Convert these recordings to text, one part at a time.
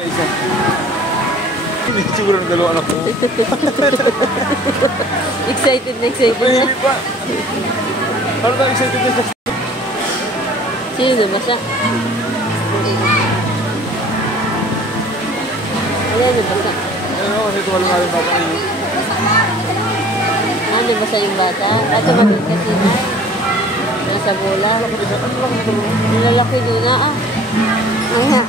Isa. Hindi siguro ng dalawang anak mo. Excited na excited na. Mahili pa. Ano tayo excited na siya? Sino na ba siya? Ano na ba siya? Ano kasi tuwala nga rin bata niyo. Ano ba siya yung bata? At tumagal kasi na. Nasa bola. Nilalaki doon na ah. Nga.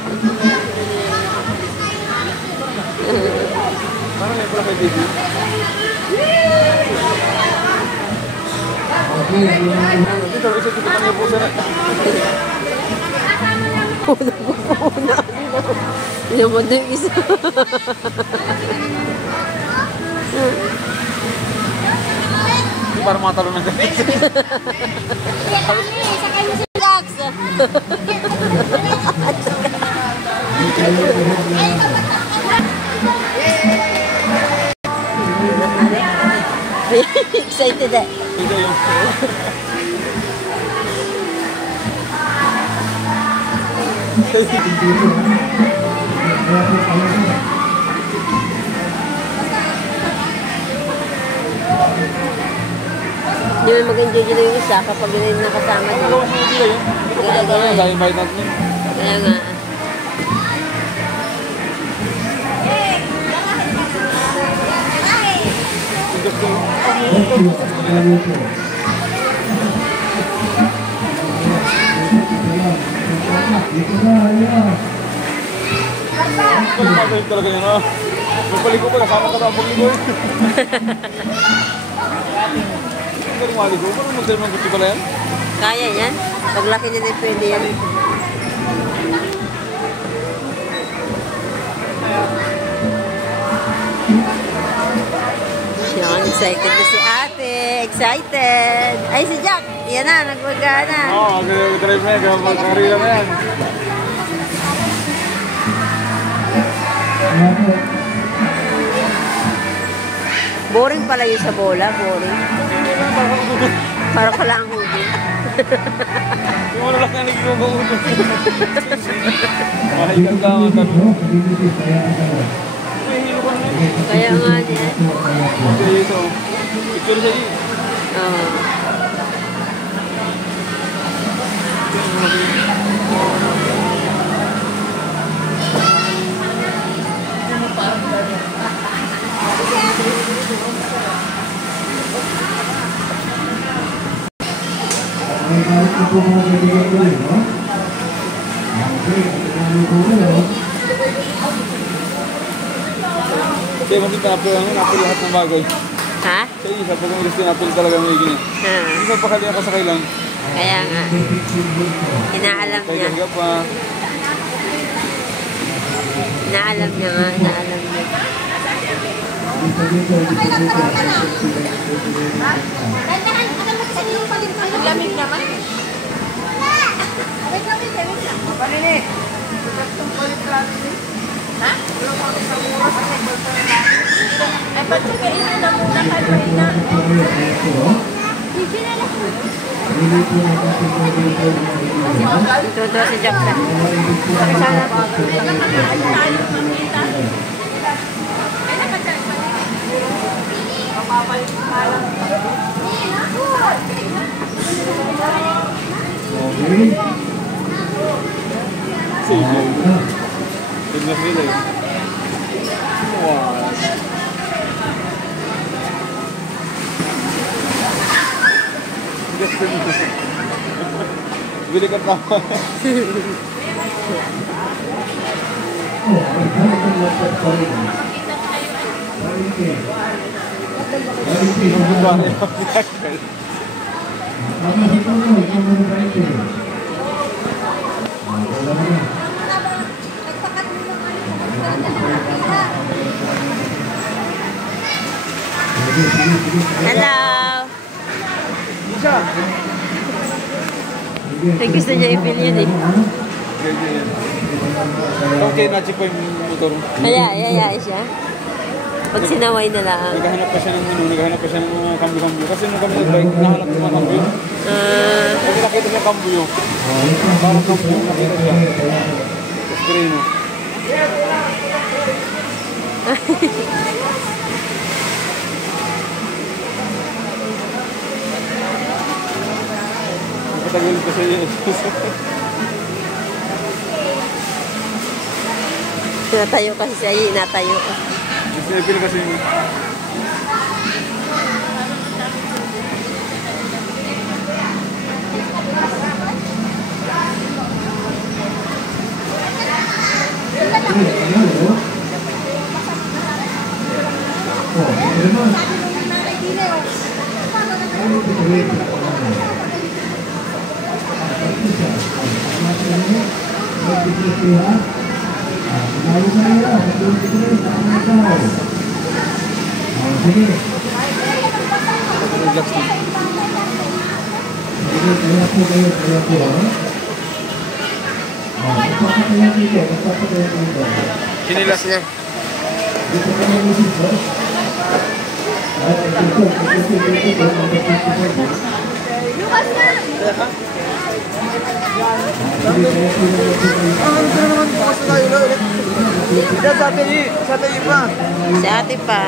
Parang may pala kay baby. Dito, isa dito kami po sir. Puna. Naman na yung isa. Parang mga talon na dyan. Sakay mo si Dax. Excited eh. Ito yung Hindi mo mag-enjoy dito yung isa kapag yun yung nakasama din. ano kasi hindi kayo? Dahil bayad natin. Kaya nga. Pagpapahit talaga yun ha. Magpaliko pa, kasama ka na pagligo eh. Hindi rin maligo. Parang magdali mga gusti pala yan? Kaya yan. Paglaki niya na pwede yan. Siyan, excited na si ate. Excited. Ay, si Jack. Yan na, nagwaga na. Oo, mag-drive na yan. Mag-karira na yan. Boring pala yun sa bola. Boring. Para pala ang huli. Yung malalak na nagigugong-ugong. Mahigang ka nga tanong. Kaya nga niya. Kaya ito. Picture siya yun. Oo. Kaya maging na-apple lang yun. Na-apple lahat ng bagay. Ha? Sa isa, pag ang gusto na-apple talaga may gini. Isa pa kali ako sakay lang. Kaya nga. Inaalam niya. Kaya pa. Inaalam niya nga. Inaalam niya. Lamig naman. Ha? Ay, ba't siya kainin na muna kay na? Ito si Jack na. Tignan sila eh. Wow. Bili ka pa. Hello! Ay, gusto niya i-feel yun eh. Okay, na-check pa yung motor. Ay siya. Pag sinaway na lang. Naghahanap pa siya ng mga kambyo-kambyo. Kasi nung kami nag-bike, nahanap ng mga kambyo. Kasi nakita niya kambyo. Parang kambyo, nakita siya. Tapos mo. Tagal kasi yun. Tinatayo kasi siya, inatayo. Sinipil kasi yun. Relax na. Kinilas niya. Si ate pa.